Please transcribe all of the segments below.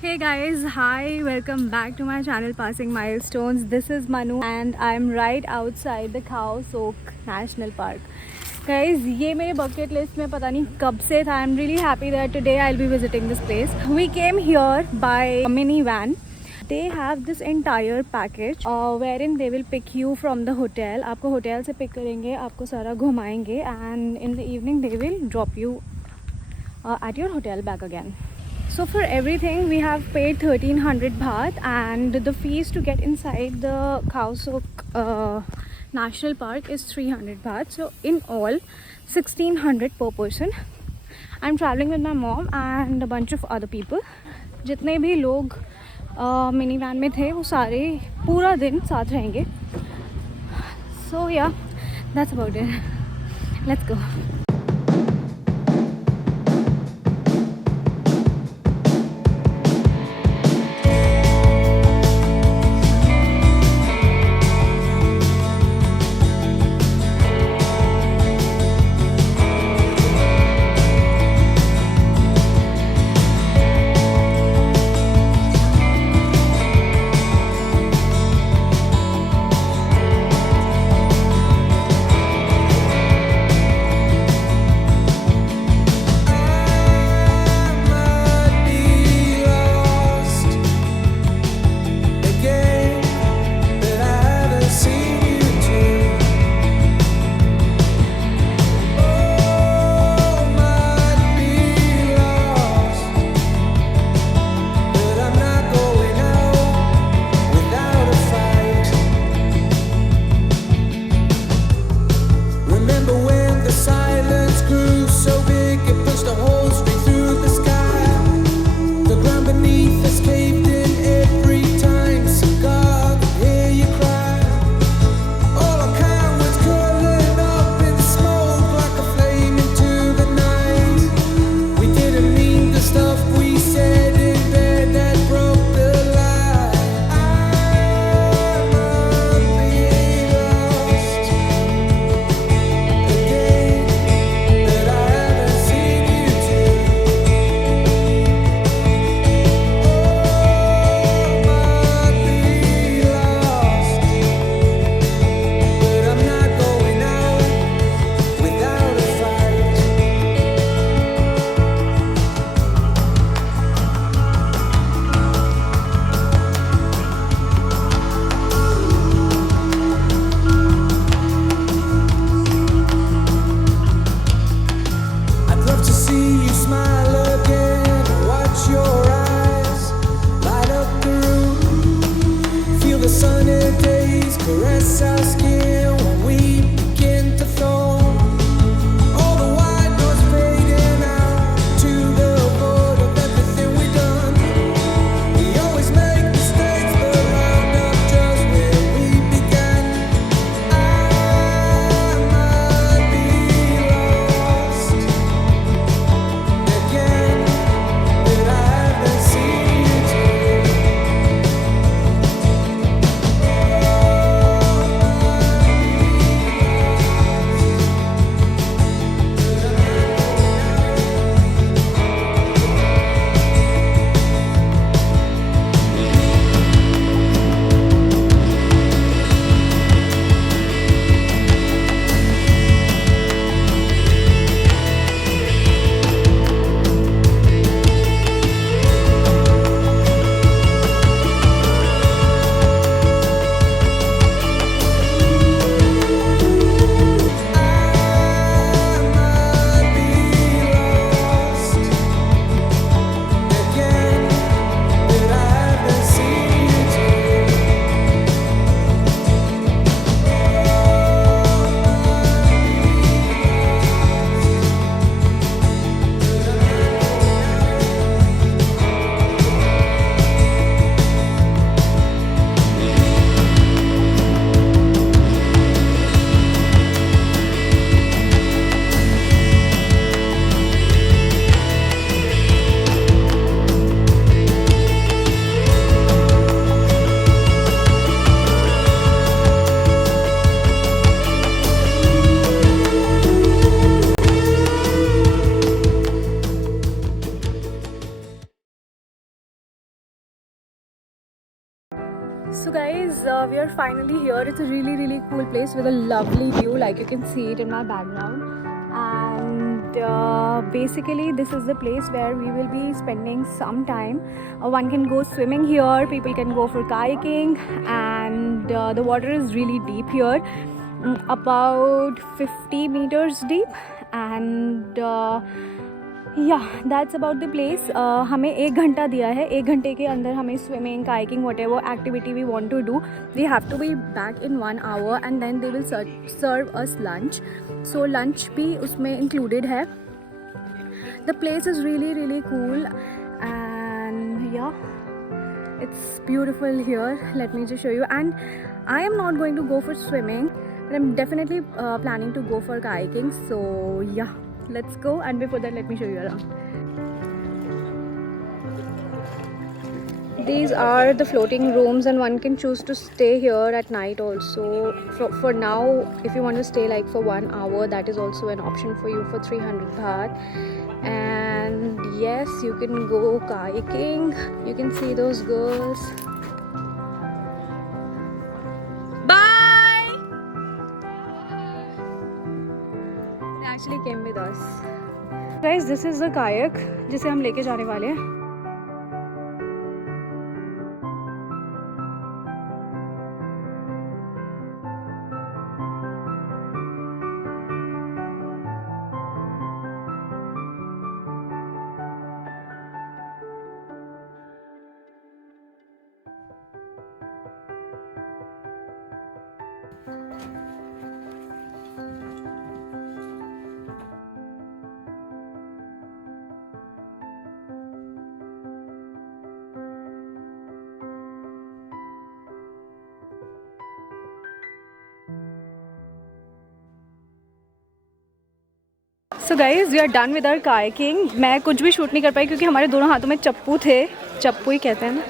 Hey guys, hi, welcome back to my channel Passing Milestones. This is Manu and I'm right outside the Khao Sok National Park. Guys, ये मेरे bucket list में पता नहीं कब से था. I'm really happy that today I'll be visiting this place. We came here by a minivan. They have this entire package wherein they will pick you from the hotel. आपको hotel से pick करेंगे, आपको सारा घुमाएंगे and in the evening they will drop you at your hotel back again. So for everything we have paid 1300 baht and the fees to get inside the Khao Sok National Park is 300 baht. So in all 1600 per person. I'm traveling with my mom and a bunch of other people. जितने भी लोग mini van में थे वो सारे पूरा दिन साथ रहेंगे. So yeah, that's about it. Let's go. So guys, we are finally here. It's a really cool place with a lovely view, like you can see it in my background. And basically this is the place where we will be spending some time. One can go swimming here, people can go for kayaking, and the water is really deep here, about 50 meters deep. And या that's about the place. हमें 1 घंटा दिया है. 1 घंटे के अंदर हमें swimming, kayaking, whatever activity we want to do, we have to be back in 1 hour and then they will serve us lunch. So lunch भी उसमें इंक्लूडेड है. The place is really cool and yeah, it's beautiful here. Let me just show you. And I am not going to go for swimming, but I'm definitely planning to go for kayaking. So yeah, let's go. And before that, let me show you around. These are the floating rooms and one can choose to stay here at night also. For now, if you want to stay like for 1 hour, that is also an option for you for 300 baht. And yes, you can go kayaking. You can see those girls. Bye! They actually came with us. Guys, this is the kayak जिसे हम लेके जाने वाले हैं. So guys, we are done with our kayaking. मैं कुछ भी शूट नहीं कर पाई क्योंकि हमारे दोनों हाथों में चप्पू थे. चप्पू ही कहते हैं ना,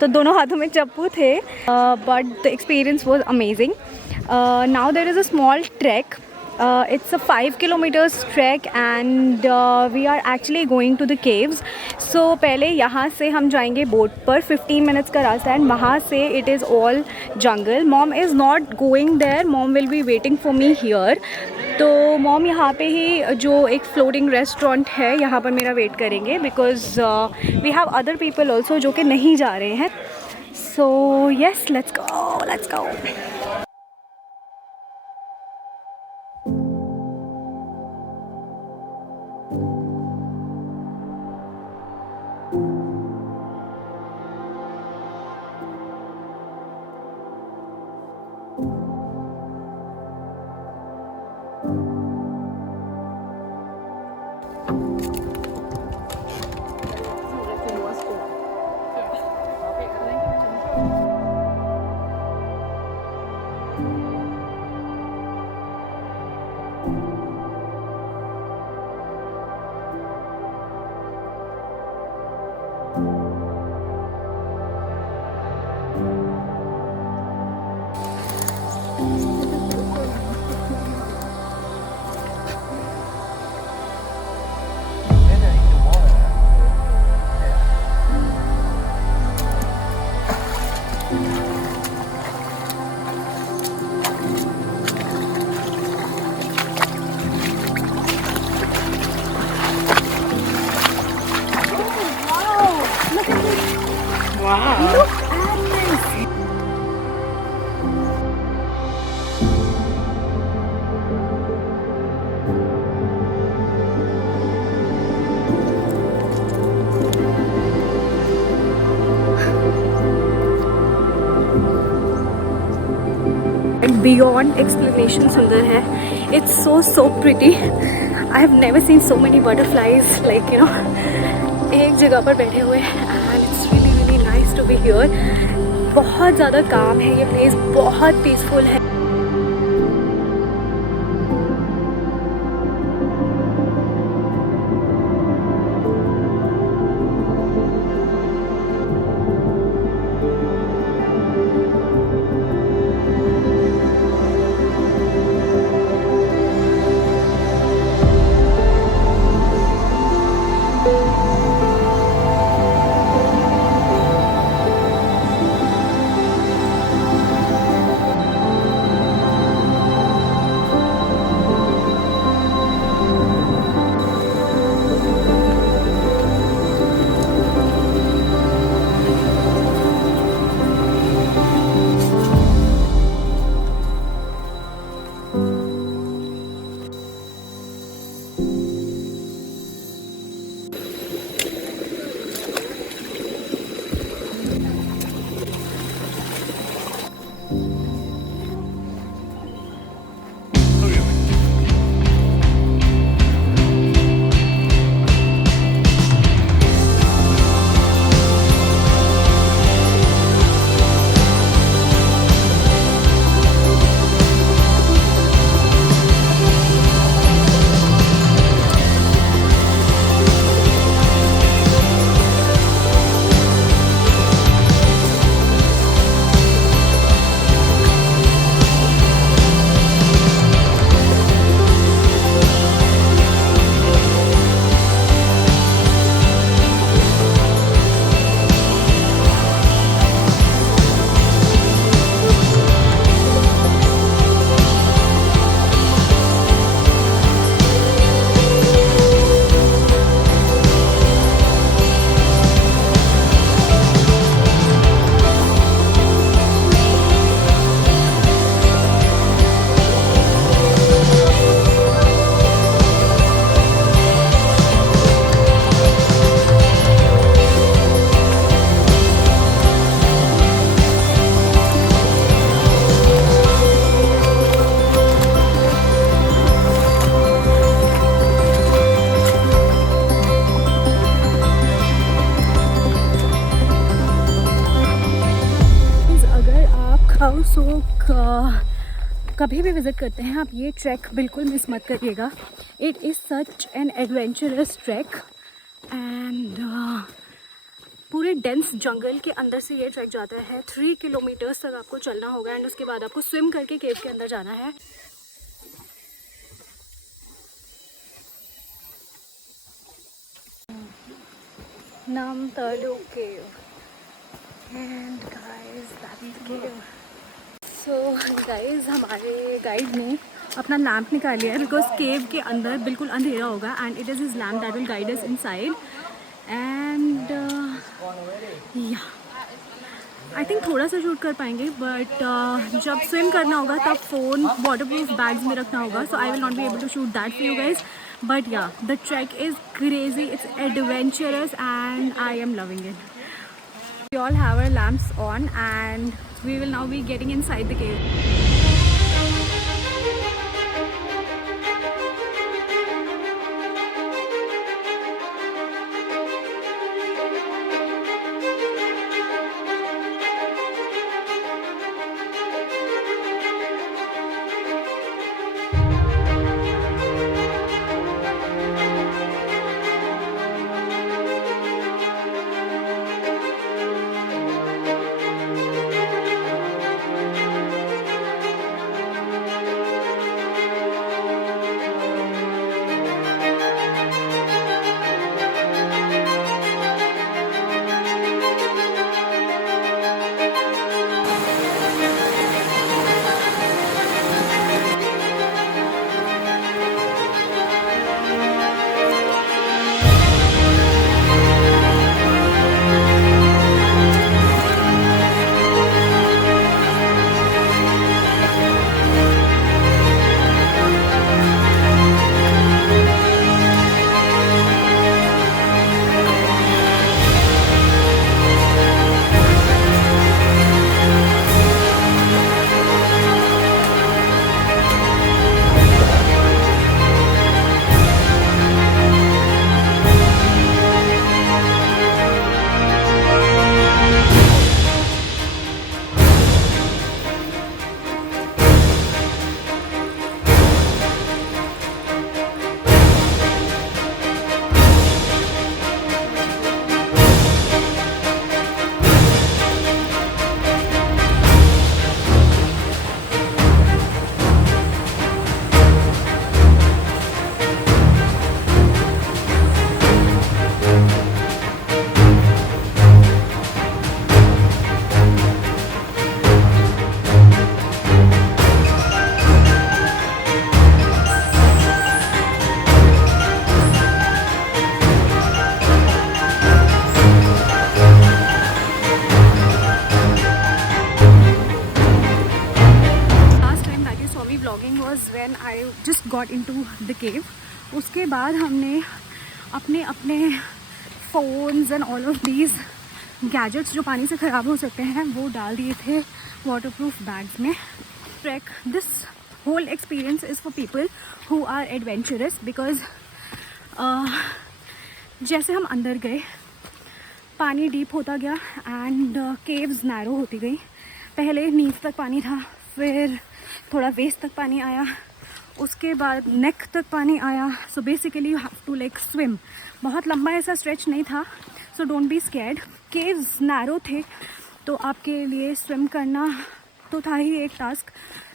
तो दोनों हाथों में चप्पू थे. But the experience was amazing. Now there is a small track. It's a 5 kilometers trek and we are actually going to the caves. So पहले यहाँ से हम जाएंगे बोट पर. 15 minutes का रास्ता है. वहाँ से it is all jungle. Mom is not going there. Mom will be waiting for me here. तो मॉम यहाँ पे ही जो एक फ्लोटिंग रेस्टोरेंट है यहाँ पर मेरा वेट करेंगे, because we have other people also जो कि नहीं जा रहे हैं. So yes, let's go. Wow. Look at this. Beyond explanation सुंदर है. It's so pretty. I have never seen so many butterflies, like, you know, एक जगह पर बैठे हुए हैं. And it's really nice to be here. बहुत ज़्यादा काम है ये प्लेस, बहुत पीसफुल है. खाओ सो कभी भी विज़िट करते हैं आप ये ट्रैक बिल्कुल मिस मत करिएगा. It is such an adventurous track and पूरे डेंस जंगल के अंदर से ये ट्रैक जाता है. 3 किलोमीटर्स तक आपको चलना होगा एंड उसके बाद आपको स्विम करके केव के अंदर जाना है. Namtalu cave and guys that's the cave. So guys हमारे गाइड ने अपना लैम्प निकाल लिया है बिकॉज केव के अंदर बिल्कुल अंधेरा होगा and it is his lamp that will guide us inside and या आई थिंक थोड़ा सा शूट कर पाएंगे बट जब स्विम करना होगा तब फ़ोन वाटरप्रूफ बैग्स में रखना होगा. So I will not be able to shoot that for you guys. But yeah, the trek is crazy, it's adventurous and I am loving it. We all have our lamps on and we will now be getting inside the cave. When I just got into the cave. उसके बाद हमने अपने अपने phones and all of these gadgets जो पानी से ख़राब हो सकते हैं वो डाल दिए थे वाटरप्रूफ बैग्स में. Trek this whole experience is for people who are adventurous because जैसे हम अंदर गए पानी डीप होता गया एंड केव्स नैरो होती गई. पहले नीज तक पानी था, फिर थोड़ा वेस्ट तक पानी आया, उसके बाद नेक तक पानी आया. So basically you have to like swim. बहुत लंबा ऐसा स्ट्रेच नहीं था, so don't be scared. Caves narrow थे तो आपके लिए स्विम करना तो था ही एक टास्क.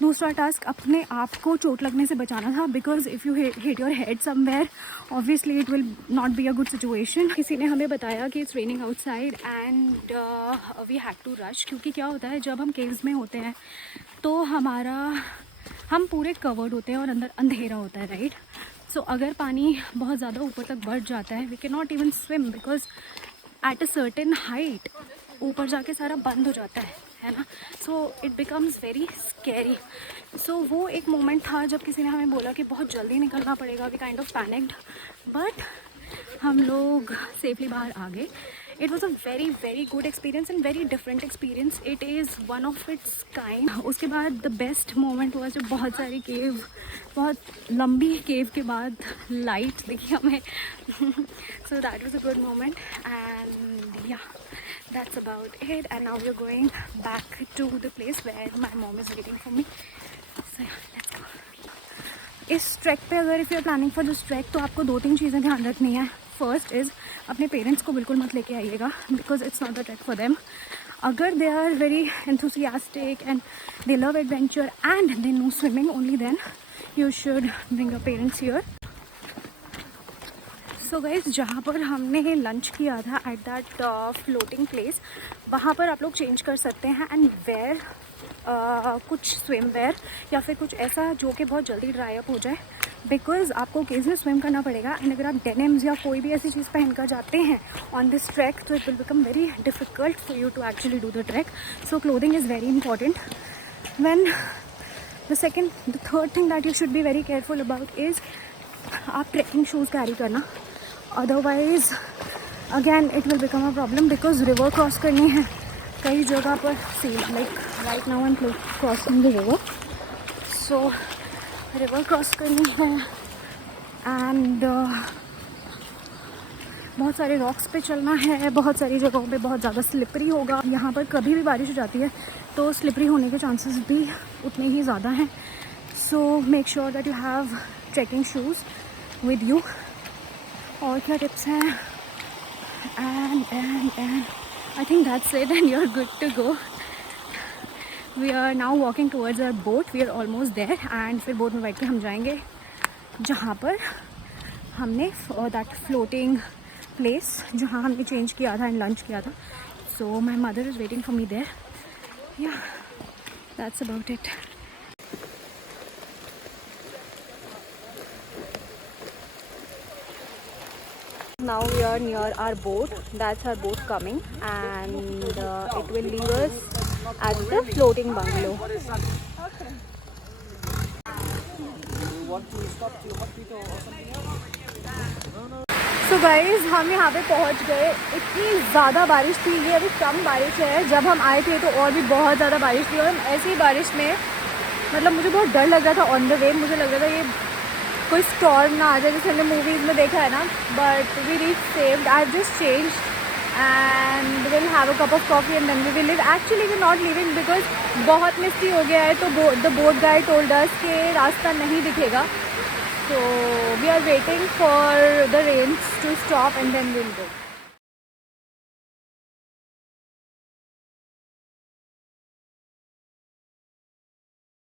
दूसरा टास्क अपने आप को चोट लगने से बचाना था because if you hit your head somewhere obviously it will not be a good situation. किसी ने हमें बताया कि it's raining outside and we had to rush. क्योंकि क्या होता है जब हम केव्स में होते हैं तो हम पूरे कवर्ड होते हैं और अंदर अंधेरा होता है, राइट. सो अगर पानी बहुत ज़्यादा ऊपर तक बढ़ जाता है we can not even swim because at a certain height ऊपर जाके सारा बंद हो जाता है ना. So it becomes very scary. So वो एक मोमेंट था जब किसी ने हमें बोला कि बहुत जल्दी निकलना पड़ेगा. We kind of panicked but हम लोग सेफली बाहर आ गए. It was a very very good experience and very different experience. It is one of its kind. उसके बाद the best moment हुआ जब बहुत सारी केव, बहुत लंबी केव के बाद लाइट दिखी हमें. So that was a good moment and yeah, that's about it. And now we're going back to the place where my mom is waiting for me. So yeah, let's go. इस ट्रैक पे अगर if you are planning for this trek तो आपको 2-3 चीज़ें ध्यान रखनी है. First is अपने पेरेंट्स को बिल्कुल मत लेके आइएगा, because it's not the track for them. अगर they are very enthusiastic and they love adventure and they know swimming, only then you should bring your parents here. So guys, जहाँ पर हमने लंच किया था एट दैट फ्लोटिंग प्लेस, वहाँ पर आप लोग चेंज कर सकते हैं एंड वेयर कुछ स्विम वेयर या फिर कुछ ऐसा जो कि बहुत जल्दी ड्राई अप हो जाए, बिकॉज आपको ओकेजनल स्विम करना पड़ेगा. एंड अगर आप डेनिम्स या कोई भी ऐसी चीज़ पहन कर जाते हैं ऑन दिस ट्रैक तो it will become very difficult for you to actually do the trek. So clothing is very important. When the third thing that you should be very careful about is आप trekking shoes carry करना. Otherwise again it will become a problem, because river cross करनी है कई जगह पर. See like right now I am crossing the river. So river cross करनी है एंड बहुत सारे रॉक्स पे चलना है. बहुत सारी जगहों पे बहुत ज़्यादा स्लिपरी होगा. यहाँ पर कभी भी बारिश हो जाती है तो स्लिपरी होने के चांसेस भी उतने ही ज़्यादा हैं. So make sure that you have trekking shoes with you. और क्या टिप्स हैं? And I think that's it and you are good to go. We are now walking towards our boat. We are almost there and फिर boat में बैठ के हम जाएंगे जहाँ पर हमने दैट फ्लोटिंग प्लेस जहाँ हमने चेंज किया था एंड लंच किया था. So my mother is waiting for me there. Yeah that's about it. Now we are near our boat. That's our boat coming, and it will leave us at the floating bungalow. So guys, हम यहाँ पे पहुँच गए. इतनी ज़्यादा बारिश थी. ये अभी कम बारिश है. जब हम आए थे तो और भी बहुत ज़्यादा बारिश थी. और ऐसी बारिश में मतलब मुझे बहुत डर लग रहा था ऑन द वे. मुझे लग रहा था ये कोई स्टॉर्म ना आ जाए जैसे हमने मूवीज़ में देखा है ना. But we reach saved. I just change and will have a cup of coffee and then we will leave. Actually we not leaving because बहुत मिस्टी हो गया है. तो the boat guide told us कि रास्ता नहीं दिखेगा. So we are waiting for the rains to stop and then will go.